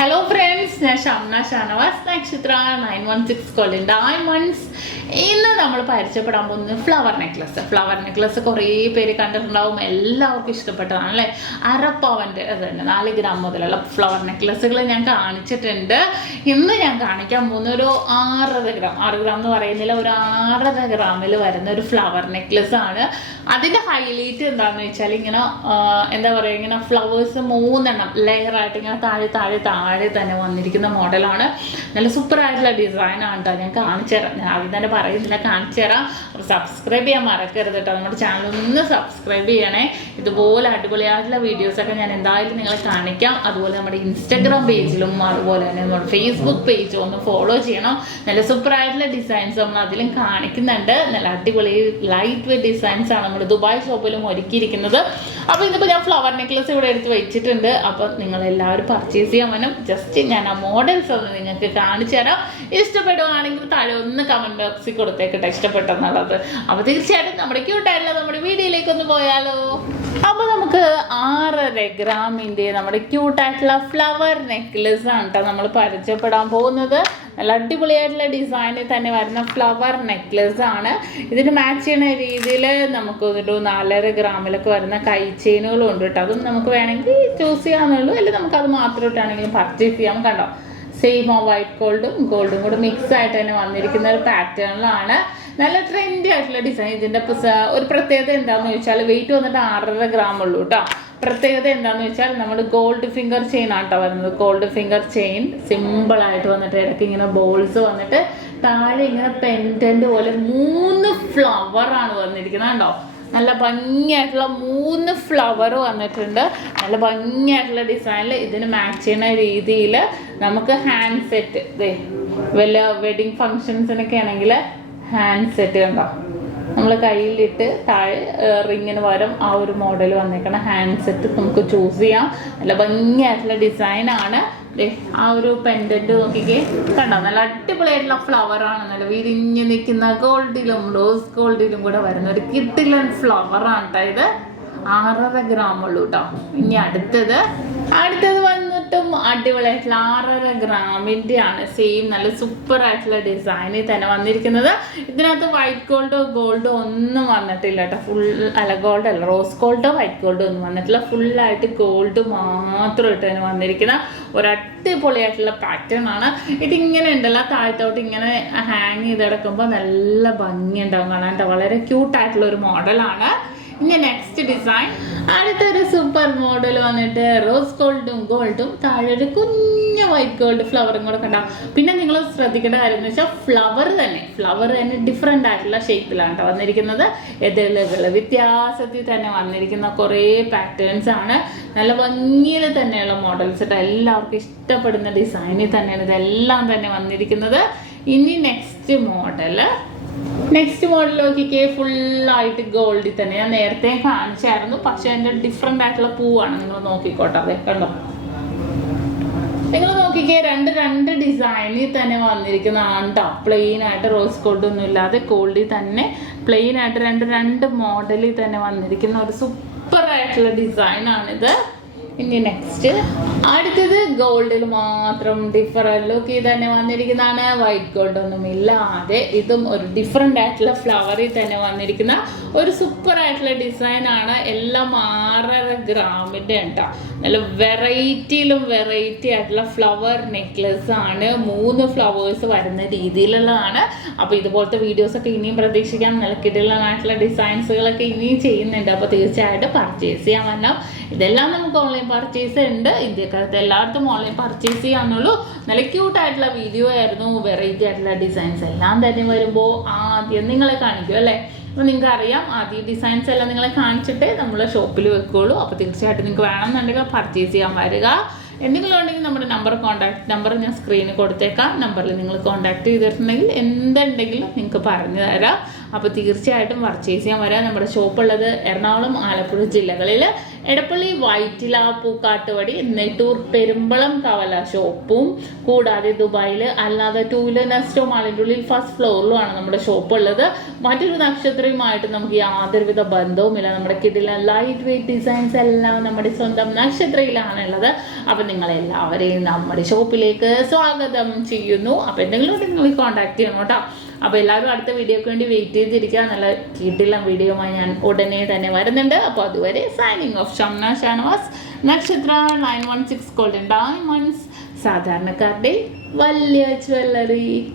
Hello friends, I am SHAMNA Nakshathra 916 calling diamonds. ഇന്ന് നമ്മൾ പരിചയപ്പെടാൻ പോകുന്നത് ഫ്ലവർ നെക്ലസ് കുറേ പേര് കണ്ടിട്ടുണ്ടാവും, എല്ലാവർക്കും ഇഷ്ടപ്പെട്ടതാണ് അല്ലേ. അരപ്പവൻ്റെ അത് തന്നെ 4 ഗ്രാം മുതലുള്ള ഫ്ലവർ നെക്ലസ്സുകൾ ഞാൻ കാണിച്ചിട്ടുണ്ട്. ഇന്ന് ഞാൻ കാണിക്കാൻ പോകുന്ന ഒരു 6 ഗ്രാം എന്ന് പറയുന്നില്ല, ഒരു 6.5 ഗ്രാമിൽ വരുന്ന ഒരു ഫ്ലവർ നെക്ലസ് ആണ്. അതിൻ്റെ ഹൈലൈറ്റ് എന്താണെന്ന് വെച്ചാൽ ഇങ്ങനെ എന്താ പറയുക, ഇങ്ങനെ ഫ്ലവേഴ്സ് 3 എണ്ണം ലെയറായിട്ട് ഇങ്ങനെ താഴെ തന്നെ വന്നിരിക്കുന്ന മോഡലാണ്. നല്ല സൂപ്പറായിട്ടുള്ള ഡിസൈനാണ് കേട്ടോ. ഞാൻ കാണിച്ചു തരാം, ഞാൻ ആദ്യം തന്നെ പറയുന്നില്ല, കാണിച്ചു തരാം. അപ്പോൾ സബ്സ്ക്രൈബ് ചെയ്യാൻ മറക്കരുത് കേട്ടോ. നമ്മുടെ ചാനൽ ഒന്ന് സബ്സ്ക്രൈബ് ചെയ്യണേ. ഇതുപോലെ അടിപൊളിയായിട്ടുള്ള വീഡിയോസൊക്കെ ഞാൻ എന്തായാലും നിങ്ങളെ കാണിക്കാം. അതുപോലെ നമ്മുടെ ഇൻസ്റ്റാഗ്രാം പേജിലും അതുപോലെ തന്നെ നമ്മുടെ ഫേസ്ബുക്ക് പേജും ഒന്ന് ഫോളോ ചെയ്യണം. നല്ല സൂപ്പറായിട്ടുള്ള ഡിസൈൻസ് നമ്മൾ അതിലും കാണിക്കുന്നുണ്ട്. നല്ല അടിപൊളി ലൈറ്റ് വെയ്റ്റ് ഡിസൈൻസ് ആണ് നമ്മൾ ദുബായ് ഷോപ്പിലും ഒരുക്കിയിരിക്കുന്നത്. അപ്പോൾ ഇതിപ്പോൾ ഞാൻ ഫ്ലവർ നെക്ലസ് ഇവിടെ എടുത്ത് വെച്ചിട്ടുണ്ട്. അപ്പോൾ നിങ്ങളെല്ലാവരും പർച്ചേസ് ചെയ്യാൻ വേണം. ജസ്റ്റ് ഞാൻ ആ മോഡൽസ് ഒന്ന് നിങ്ങൾക്ക് കാണിച്ചു തരാം. ഇഷ്ടപ്പെടുകയാണെങ്കിൽ താഴെ ഒന്ന് കമൻറ്റ് ബോക്സിൽ കൊടുത്തേക്കട്ടെ ഇഷ്ടപ്പെട്ടെന്നുള്ളത്. അപ്പോൾ തീർച്ചയായിട്ടും നമ്മുടെ ക്യൂട്ടായിട്ടുള്ള നമ്മുടെ വീഡിയോയിലേക്ക് ഒന്ന് പോയാലോ. അപ്പോൾ നമുക്ക് 6.5 ഗ്രാമിൻ്റെ നമ്മുടെ ക്യൂട്ടായിട്ടുള്ള ഫ്ലവർ നെക്ലസ് ആണ് കേട്ടോ നമ്മൾ പരിചയപ്പെടാൻ പോകുന്നത്. നല്ല അടിപൊളിയായിട്ടുള്ള ഡിസൈനിൽ തന്നെ വരുന്ന ഫ്ലവർ നെക്ലസ് ആണ്. ഇതിന് മാച്ച് ചെയ്യുന്ന രീതിയിൽ നമുക്കൊരു 4.5 ഗ്രാമിലൊക്കെ വരുന്ന കൈ ചെയിനുകളും ഉണ്ട് കേട്ടോ. അതും നമുക്ക് വേണമെങ്കിൽ ചൂസ് ചെയ്യാമെന്നുള്ളൂ, അല്ലെങ്കിൽ നമുക്കത് മാത്രമായിട്ടാണെങ്കിലും പർച്ചേസ് ചെയ്യാം. കണ്ടോ, സെയിം ആ വൈറ്റ് ഗോൾഡും കൂടെ മിക്സ് ആയിട്ട് തന്നെ വന്നിരിക്കുന്ന ഒരു പാറ്റേണിലാണ്. നല്ല ട്രെൻഡി ആയിട്ടുള്ള ഡിസൈൻ. ഇതിൻ്റെ ഒരു പ്രത്യേകത എന്താണെന്ന് ചോദിച്ചാൽ വെയിറ്റ് വന്നിട്ട് 6.5 ഗ്രാം ഉള്ളൂ കേട്ടോ. പ്രത്യേകത എന്താണെന്ന് വെച്ചാൽ നമ്മൾ ഗോൾഡ് ഫിംഗർ ചെയിൻ ആട്ടോ വരുന്നത്. ഗോൾഡ് ഫിംഗർ ചെയിൻ സിമ്പിളായിട്ട് വന്നിട്ട് ഇടയ്ക്ക് ഇങ്ങനെ ബോൾസ് വന്നിട്ട് താഴെ ഇങ്ങനെ പെൻഡന്റ് പോലെ 3 ഫ്ലവറാണ് വന്നിരിക്കുന്നത് കണ്ടോ. നല്ല ഭംഗിയായിട്ടുള്ള 3 ഫ്ലവർ വന്നിട്ടുണ്ട്. നല്ല ഭംഗിയായിട്ടുള്ള ഡിസൈനിൽ ഇതിന് മാച്ച് ചെയ്യുന്ന രീതിയിൽ നമുക്ക് ഹാൻഡ് സെറ്റ്, വല്ല വെഡിങ് ഫങ്ഷൻസിനൊക്കെ ആണെങ്കിൽ ഹാൻഡ് സെറ്റ് കണ്ടോ, നമ്മൾ കയ്യിലിട്ട് താഴെ റിങ്ങിന് പകരം ആ ഒരു മോഡൽ വന്നേക്കണ ഹാൻഡ് സെറ്റ് നമുക്ക് ചൂസ് ചെയ്യാം. നല്ല ഭംഗിയായിട്ടുള്ള ഡിസൈനാണ്. ആ ഒരു പെൻഡന്റ് നോക്കിക്കേ കണ്ടോ, നല്ല അടിപൊളിയായിട്ടുള്ള ഫ്ലവറാണ്. നല്ല വിരിഞ്ഞ് നിൽക്കുന്ന ഗോൾഡിലും റോസ് ഗോൾഡിലും കൂടെ വരുന്ന ഒരു കിഡിലൻ ഫ്ലവറാണ് കേട്ടോ. ഇത് 6.5 ഗ്രാം ഉള്ളൂ കേട്ടോ. ഇനി അടുത്തത് വന്നിട്ടും അടിപൊളിയായിട്ടുള്ള 6.5 ഗ്രാമിൻ്റെ ആണ്. സെയിം നല്ല സൂപ്പർ ആയിട്ടുള്ള ഡിസൈനിൽ തന്നെ വന്നിരിക്കുന്നത്. ഇതിനകത്ത് വൈറ്റ് ഗോൾഡോ ഒന്നും വന്നിട്ടില്ല കേട്ടോ. ഗോൾഡ് അല്ല, റോസ് ഗോൾഡോ വൈറ്റ് ഗോൾഡോ ഒന്നും വന്നിട്ടില്ല. ഫുള്ളായിട്ട് ഗോൾഡ് മാത്രമായിട്ട് തന്നെ വന്നിരിക്കുന്ന ഒരു അടിപൊളിയായിട്ടുള്ള പാറ്റേൺ ആണ്. ഇതിങ്ങനെ ഉണ്ടല്ലോ, താഴത്തോട്ട് ഇങ്ങനെ ഹാങ് ചെയ്തെടുക്കുമ്പോൾ നല്ല ഭംഗി ഉണ്ടാവും കാണാൻ കേട്ടോ. വളരെ ക്യൂട്ടായിട്ടുള്ള ഒരു മോഡലാണ്. ഇനി നെക്സ്റ്റ് ഡിസൈൻ, അടുത്തൊരു സൂപ്പർ മോഡൽ വന്നിട്ട് റോസ് ഗോൾഡും താഴെ ഒരു കുഞ്ഞ വൈറ്റ് ഗോൾഡ് ഫ്ലവറും കൂടെ കണ്ടാവും. പിന്നെ നിങ്ങൾ ശ്രദ്ധിക്കേണ്ട കാര്യം എന്ന് വെച്ചാൽ ഫ്ലവർ തന്നെ ഡിഫറെൻ്റ് ആയിട്ടുള്ള ഷേപ്പിലാണ് കേട്ടോ വന്നിരിക്കുന്നത്. എതിരുകൾ വ്യത്യാസത്തിൽ തന്നെ വന്നിരിക്കുന്ന കുറേ പാറ്റേൺസ് ആണ്. നല്ല ഭംഗിയിൽ തന്നെയുള്ള മോഡൽസ് കേട്ടോ. എല്ലാവർക്കും ഇഷ്ടപ്പെടുന്ന ഡിസൈനിൽ തന്നെയാണ് ഇതെല്ലാം തന്നെ വന്നിരിക്കുന്നത്. ഇനി നെക്സ്റ്റ് മോഡൽ നോക്കിക്കേ, ഫുള്ളായിട്ട് ഗോൾഡിൽ തന്നെ. ഞാൻ നേരത്തെ കാണിച്ചായിരുന്നു, പക്ഷെ അതിൻ്റെ ഡിഫറെൻ്റ് ആയിട്ടുള്ള പൂവാണ്. നിങ്ങൾ നോക്കിക്കോട്ടെ, അതെ കണ്ടോ. നിങ്ങൾ നോക്കിക്കേ, രണ്ട് ഡിസൈനിൽ തന്നെ വന്നിരിക്കുന്നതാണ് കേട്ടോ. പ്ലെയിൻ ആയിട്ട് റോസ് ഗോൾഡ് ഒന്നും ഇല്ലാതെ ഗോൾഡിൽ തന്നെ പ്ലെയിൻ ആയിട്ട് രണ്ട് മോഡലിൽ തന്നെ വന്നിരിക്കുന്ന ഒരു സൂപ്പർ ആയിട്ടുള്ള ഡിസൈനാണിത്. ഇനി നെക്സ്റ്റ് അടുത്തത് ഗോൾഡിൽ മാത്രം ഡിഫറെന്റ് ലുക്കിൽ തന്നെ വന്നിരിക്കുന്നതാണ്. വൈറ്റ് ഗോൾഡ് ഒന്നും ഇല്ലാതെ ഇതും ഒരു ഡിഫറെൻ്റ് ആയിട്ടുള്ള ഫ്ലവറിൽ തന്നെ വന്നിരിക്കുന്ന ഒരു സൂപ്പർ ആയിട്ടുള്ള ഡിസൈനാണ്. എല്ലാം 6.5 ഗ്രാമിൻ്റെ കേട്ടോ. നല്ല വെറൈറ്റി ആയിട്ടുള്ള ഫ്ലവർ നെക്ലസ് ആണ്. 3 ഫ്ലവേഴ്സ് വരുന്ന രീതിയിലുള്ളതാണ്. അപ്പോൾ ഇതുപോലത്തെ വീഡിയോസൊക്കെ ഇനിയും പ്രതീക്ഷിക്കാം. നല്ല കിടിലനായിട്ടുള്ള ഡിസൈൻസുകളൊക്കെ ഇനിയും ചെയ്യുന്നുണ്ട്. അപ്പോൾ തീർച്ചയായിട്ടും പർച്ചേസ് ചെയ്യാൻ വരണം. ഇതെല്ലാം നമുക്ക് ഓൺലൈൻ പർച്ചേസ് ഉണ്ട്. ഇന്ത്യക്കാലത്ത് എല്ലായിടത്തും ഓൺലൈൻ പർച്ചേസ് ചെയ്യാന്നുള്ളൂ. നല്ല ക്യൂട്ടായിട്ടുള്ള വീഡിയോ ആയിരുന്നു. വെറൈറ്റി ആയിട്ടുള്ള ഡിസൈൻസ് എല്ലാം തന്നെ വരുമ്പോൾ ആദ്യം നിങ്ങളെ കാണിക്കും അല്ലേ. അപ്പോൾ നിങ്ങൾക്ക് അറിയാം, ആദ്യം ഡിസൈൻസ് എല്ലാം നിങ്ങളെ കാണിച്ചിട്ട് നമ്മൾ ഷോപ്പിൽ വെക്കുകയുള്ളൂ. അപ്പോൾ തീർച്ചയായിട്ടും നിങ്ങൾക്ക് വേണമെന്നുണ്ടെങ്കിൽ പർച്ചേസ് ചെയ്യാൻ വരിക. എന്തെങ്കിലും ഉണ്ടെങ്കിൽ നമ്മുടെ കോൺടാക്ട് നമ്പർ ഞാൻ സ്ക്രീനിൽ കൊടുത്തേക്കാം. നമ്പറിൽ നിങ്ങൾ കോൺടാക്ട് ചെയ്തിട്ടുണ്ടെങ്കിൽ എന്തുണ്ടെങ്കിലും നിങ്ങൾക്ക് പറഞ്ഞു തരാം. അപ്പോൾ തീർച്ചയായിട്ടും പർച്ചേസ് ചെയ്യാൻ വരാം. നമ്മുടെ ഷോപ്പുള്ളത് എറണാകുളം, ആലപ്പുഴ ജില്ലകളിൽ. എടപ്പള്ളി വൈറ്റില പൂക്കാട്ടുപടി നെട്ടൂർ പെരുമ്പളം കവല ഷോപ്പും കൂടാതെ ദുബായിൽ അല്ലാതെ 2 വീലർ നെസ്റ്റോ മാളിൻ്റെ ഉള്ളിൽ ഫസ്റ്റ് ഫ്ലോറിലുമാണ് നമ്മുടെ ഷോപ്പ് ഉള്ളത്. മറ്റൊരു നക്ഷത്രയുമായിട്ട് നമുക്ക് യാതൊരുവിധ ബന്ധവുമില്ല. നമ്മുടെ കിഡിലെ ലൈറ്റ് വെയ്റ്റ് ഡിസൈൻസ് എല്ലാം നമ്മുടെ സ്വന്തം നക്ഷത്രയിലാണുള്ളത്. അപ്പം നിങ്ങളെല്ലാവരെയും നമ്മുടെ ഷോപ്പിലേക്ക് സ്വാഗതം ചെയ്യുന്നു. അപ്പോൾ എന്തെങ്കിലും നിങ്ങൾ കോൺടാക്ട് ചെയ്യണം കേട്ടോ. അപ്പോൾ എല്ലാവരും അടുത്ത വീഡിയോക്ക് വേണ്ടി വെയിറ്റ് ചെയ്തിരിക്കുക. നല്ല കിഡിലെ വീഡിയോയുമായി ഞാൻ ഉടനെ തന്നെ വരുന്നുണ്ട്. അപ്പോൾ അതുവരെ സൈനിങ് ഓഫ് ഷംന ഷാനവാസ്, നക്ഷത്ര 916 ഗോൾഡൻ ഡയമണ്ട്സ്, സാധാരണക്കാരുടെ വലിയ ജ്വല്ലറി.